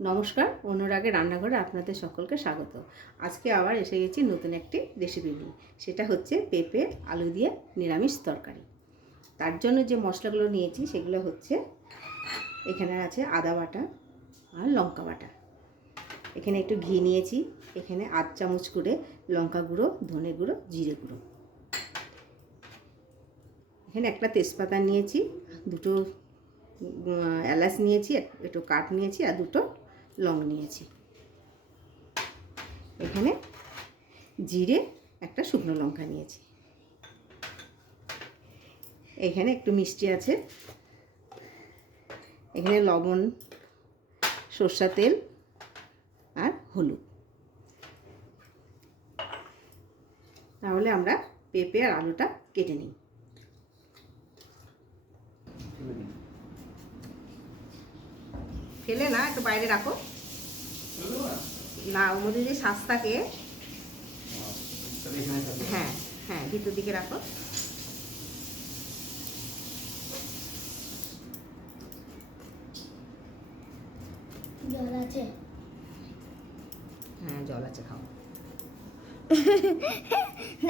নমস্কার, অনুরাগের রান্নাঘরে আপনাদের সকলকে স্বাগত। আজকে আবার এসে গেছি নতুন একটি রেসিপি নিয়ে। সেটা হচ্ছে পেঁপে আলু দিয়ে নিরামিষ তরকারি। তার জন্য যে মশলাগুলো নিয়েছি সেগুলো হচ্ছে, এখানে আছে আদা বাটা আর লঙ্কা বাটা, এখানে একটু ঘি নিয়েছি, এখানে 8 চামচ করে লঙ্কা গুঁড়ো, ধনে গুঁড়ো, জিরে গুঁড়ো, এখানে একটা তেজপাতা নিয়েছি, দুটো এলাচ নিয়েছি, একটু কাঠ নিয়েছি আর দুটো লং নিয়েছি, এখানে জিরে, একটা শুকনো লঙ্কা নিয়েছি, এখানে একটু মিষ্টি আছে, এখানে লবণ, সরষের তেল আর হলুদ। তাহলে আমরা পেঁপে আর আলুটা কেটে নিই। ফেলে না, একটু বাইরে রাখো না, ওর মধ্যে যদি শ্বাস থাকে। হ্যাঁ হ্যাঁ, ভিতর দিকে রাখো। জল আছে? হ্যাঁ, জল আছে, খাও।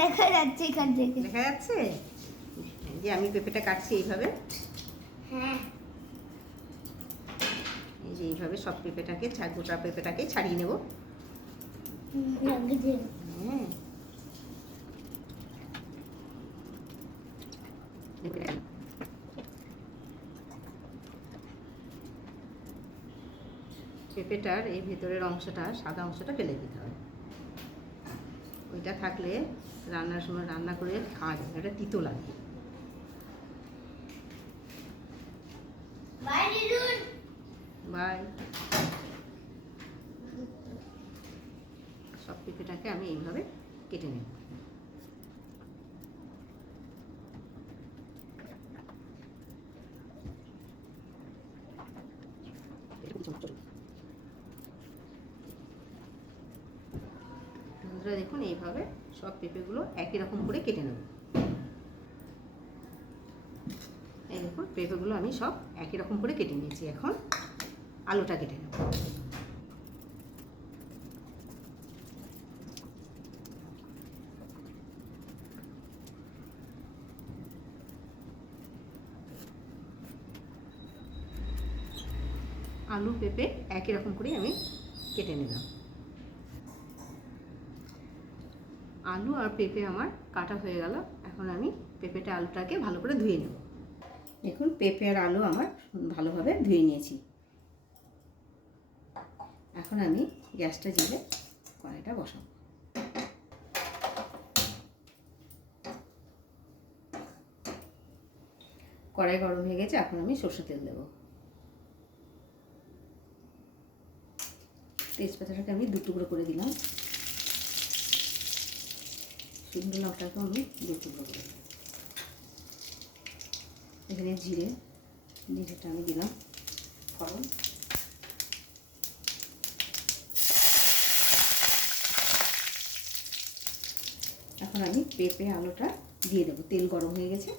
দেখা যাচ্ছে এখান থেকে। দেখা যাচ্ছে যে আমি পেঁপেটা কাটছি এইভাবে। হ্যাঁ, এই যে এইভাবে সব পেঁপেটাকে, গোটা পেঁপেটাকে ছাড়িয়ে নেব। হ্যাঁ, পেঁপেটার এই ভেতরের অংশটা, সাদা অংশটা ফেলে দিতে হবে। ওইটা থাকলে রান্নার সময় রান্না করে খাওয়া যাবে, এটা তিতো লাগে। বাই। সব পেঁপেটাকে আমি এইভাবে কেটে নেব। বন্ধুরা দেখুন, এইভাবে সব পেঁপেগুলো একই রকম করে কেটে নেব। এই দেখুন, পেঁপেগুলো আমি সব একই রকম করে কেটে নিয়েছি। এখন আলুটা কেটে নেব। আলু পেঁপে একই রকম করে আমি কেটে নিলাম। আলু আর পেঁপে আমার কাটা হয়ে গেল। এখন আমি পেঁপেটা আলুটাকে ভালো করে ধুয়ে নেব। দেখুন, পেঁপে আর আলু আমার ভালোভাবে ধুয়ে নিয়েছি। এখন আমি গ্যাসটা জ্বেলে কড়াইটা বসাবো। কড়াই গরম হয়ে গেছে, এখন আমি সরষের তেল দেব। তেজপাতাটাকে আমি 2 টুকরো করে দিলাম, শুকনো লঙ্কাটাকে আমি 2 টুকরো করে দিলাম, এখানে জিরেটা আমি দিলাম, ফোড়ন, এখন আমি পেঁপে আলুটা দিয়ে দেবো। তেল গরম হয়ে গেছে,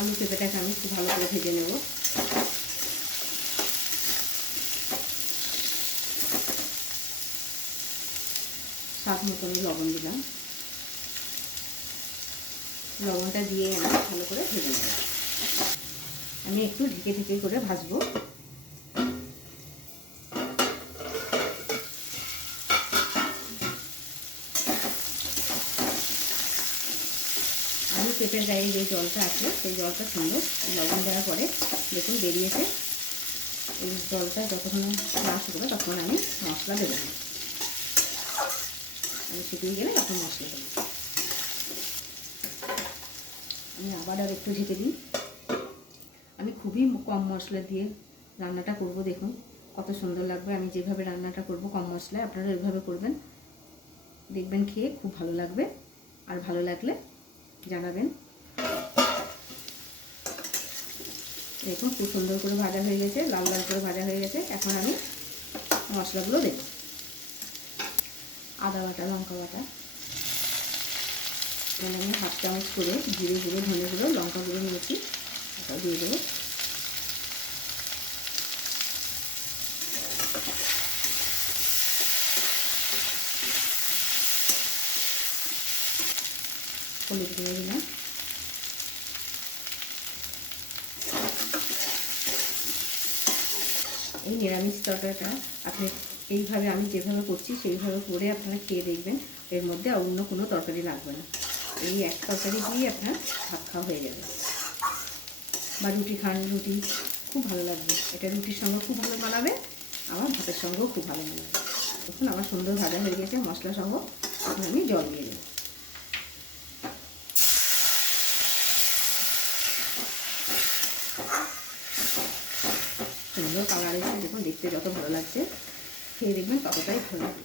আলু পেঁপেটাকে আমি একটু ভালো করে ভেজে নেব। স্বাদ মতো লবণ দিলাম, লবণটা দিয়ে আমি ভালো করে ভেজে নেব। আমি একটু ঢেকে ঢেকে করে ভাজবো। আলু পেঁপের গায়ে যে জলটা আছে সেই জলটা সুন্দর লবণ দেওয়ার পরে দেখুন বেরিয়েছে। এই জলটা যতক্ষণ না শুকনো তখন আমি মশলা দেবো না, আমি শুকিয়ে গেলে তখন মশলা দেবো। আমি আবার আর একটু ঢেকে দিই। আমি খুবই কম মশলা দিয়ে রান্নাটা করব। দেখুন কত সুন্দর লাগবে। আমি যেভাবে রান্নাটা করব কম মশলায়, আপনারা ওইভাবে করবেন, দেখবেন খেয়ে খুব ভালো লাগবে। আর ভালো লাগলে জানাবেন। দেখুন খুব সুন্দর করে ভাজা হয়ে গেছে, লাল লাল করে ভাজা হয়ে গেছে। এখন আমি মশলাগুলো দেব। আদা বাটা, লঙ্কা বাটা, এখানে আমি 1/2 চামচ করে জিরে গুঁড়ো, ধনে গুঁড়ো, লঙ্কা গুঁড়ো নিয়েছি, ওটা দিয়ে দেবো। হলুদ দিয়ে দিলাম। এই নিরামিষ তরকারিটা আপনি এইভাবে, আমি যেভাবে করছি সেইভাবে করে আপনারা খেয়ে দেখবেন, এর মধ্যে অন্য কোনো তরকারি লাগবে না। এই এক তরকারি দিয়ে আপনার ভাত খাওয়া হয়ে যাবে, বা রুটি খান, রুটি খুব ভালো লাগবে। এটা রুটির সঙ্গে খুব ভালো মানাবে, আমার ভাতের সঙ্গেও খুব ভালো মানাবে। দেখুন আমার সুন্দর ভাজা হয়ে গেছে মশলা সহ। এখন আমি জল দিয়ে দেবো। সুন্দর কালার এসে দেখুন, দেখতে যত ভালো লাগছে, খেয়ে দেখবেন ততটাই ভালো লাগবে।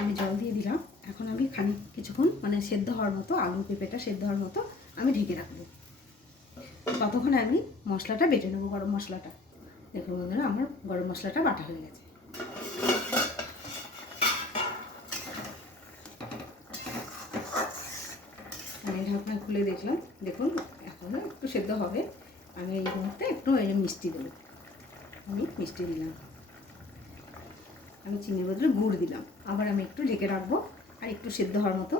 আমি জল দিয়ে দিলাম। এখন আমি কিছুক্ষণ মানে সেদ্ধ হওয়ার মতো, আলু পেঁপেটা সেদ্ধ হওয়ার মতো আমি ঢেকে রাখবো। ততক্ষণে আমি মশলাটা বেটে নেবো, গরম মশলাটা। দেখুন বন্ধুরা, আমার গরম মশলাটা বাটা হয়ে গেছে। আমি ঢাকনা খুলে দেখলাম, দেখুন এখনও একটু সেদ্ধ হবে। আমি এই মুহূর্তে একটু মিষ্টি দেবো। আমি মিষ্টি দিলাম, আমি চিনির বদলে গুড় দিলাম। আবার আমি একটু ঢেকে রাখবো, আর একটু সেদ্ধ হওয়ার মতো,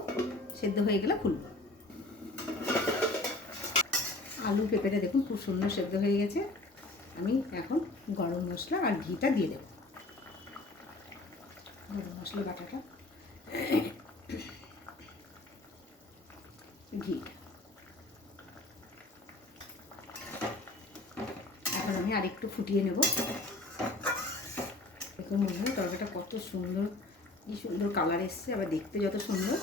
সেদ্ধ হয়ে গেলে খুলবো। আলু পেঁপেটা দেখুন খুব সুন্দর সেদ্ধ হয়ে গেছে। আমি এখন গরম মশলা আর ঘিটা দিয়ে দেবো। গরম মশলা বাটাটা, ঘি। এখন আমি আরেকটু ফুটিয়ে নেব। দেখুন বন্ধুরা, তরকারিটা কত সুন্দর, কি সুন্দর কালার এসছে। আবার দেখতে যত সুন্দর,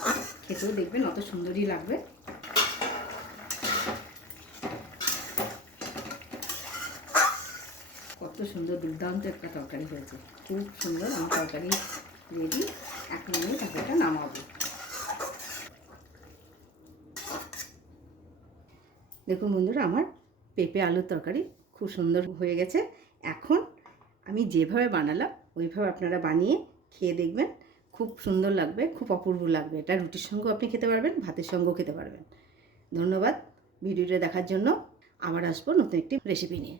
খেতেও দেখবেন অত সুন্দরই লাগবে। কত সুন্দর দুর্দান্ত একটা তরকারি হয়েছে, খুব সুন্দর। আমার তরকারি রেডি। এখন আমি তরকারিটা নামাবো। দেখুন বন্ধুরা, আমার পেঁপে আলুর তরকারি খুব সুন্দর হয়ে গেছে। এখন আমি যেভাবে বানালাম ওইভাবে আপনারা বানিয়ে খেয়ে দেখবেন, খুব সুন্দর লাগবে, খুব অপূর্ব লাগবে। এটা রুটির সঙ্গেও আপনি খেতে পারবেন, ভাতের সঙ্গেও খেতে পারবেন। ধন্যবাদ ভিডিওটা দেখার জন্য। আবার আসবো নতুন একটি রেসিপি নিয়ে।